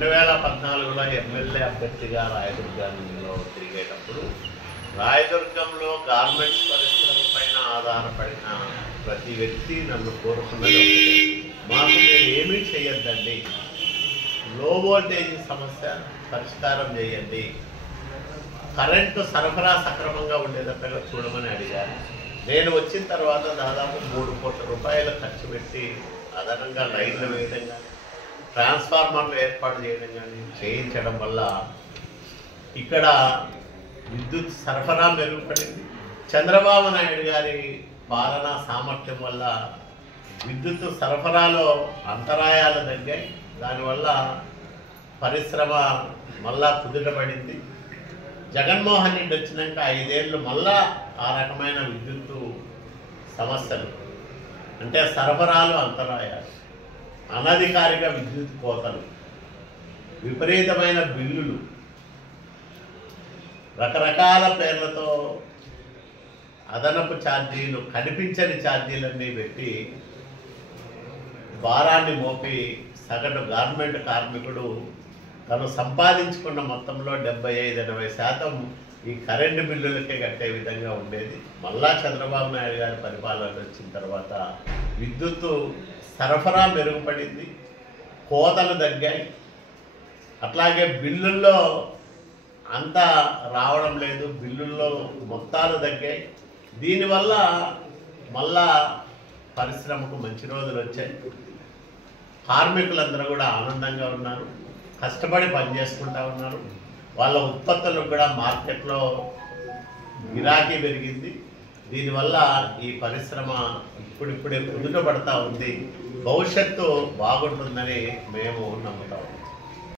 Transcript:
2014లో MLA అభ్యర్థిగా రాయదుర్గంలో తిరిగేటప్పుడు రాయదుర్గంలో garments పరిశ్రమ పైన ఆధారపడిన ప్రతి వ్యక్తి నన్ను కోరుకున్నది మాకు మీరు ఏమీ చేయొద్దండి, లో వోల్టేజ్ సమస్య పరిష్కారం చేయండి, కరెంటు సరఫరా సక్రమంగా ఉండేటట్టుగా చూడమని అడిగారు. నేను వచ్చిన తర్వాత దాదాపు 3 కోట్ల రూపాయలు ఖర్చు పెట్టి అదనంగా లైన్లు వేయడం కానీ ట్రాన్స్ఫార్మర్లు ఏర్పాటు చేయడం కానీ చేయించడం వల్ల ఇక్కడ విద్యుత్ సరఫరా మెరుగుపడింది. చంద్రబాబు నాయుడు గారి పాలనా సామర్థ్యం వల్ల విద్యుత్ సరఫరాలో అంతరాయాలు తగ్గాయి. దానివల్ల పరిశ్రమ మళ్ళా కుదుటపడింది. జగన్మోహన్ రెడ్డి వచ్చినాక 5 ఏళ్ళు మళ్ళా ఆ రకమైన విద్యుత్తు సమస్యలు అంటే సరఫరాలు అంతరాయాలు, అనధికారిక విద్యుత్ కోతలు, విపరీతమైన బిల్లులు, రకరకాల పేర్లతో అదనపు ఛార్జీలు, కనిపించని ఛార్జీలన్నీ పెట్టి భారాన్ని మోపి సగటు గార్మెంట్ కార్మికుడు తను సంపాదించుకున్న మొత్తంలో 75-80% ఈ కరెంటు బిల్లులకే కట్టే విధంగా ఉండేది. మళ్ళా చంద్రబాబు నాయుడు గారి పరిపాలన వచ్చిన తర్వాత విద్యుత్తు సరఫరా మెరుగుపడింది, కోతలు తగ్గాయి, అట్లాగే బిల్లుల్లో అంతా రావడం లేదు, బిల్లుల్లో మొత్తాలు తగ్గాయి. దీనివల్ల మళ్ళా పరిశ్రమకు మంచి రోజులు వచ్చాయి. కార్మికులందరూ కూడా ఆనందంగా ఉన్నారు, కష్టపడి పనిచేసుకుంటా ఉన్నారు. వాళ్ళ ఉత్పత్తులకు కూడా మార్కెట్లో గిరాకీ పెరిగింది. దీనివల్ల ఈ పరిశ్రమ ఇప్పుడిప్పుడే కుదుటపడతా ఉంది. భవిష్యత్తు బాగుంటుందని మేము నమ్ముతాము.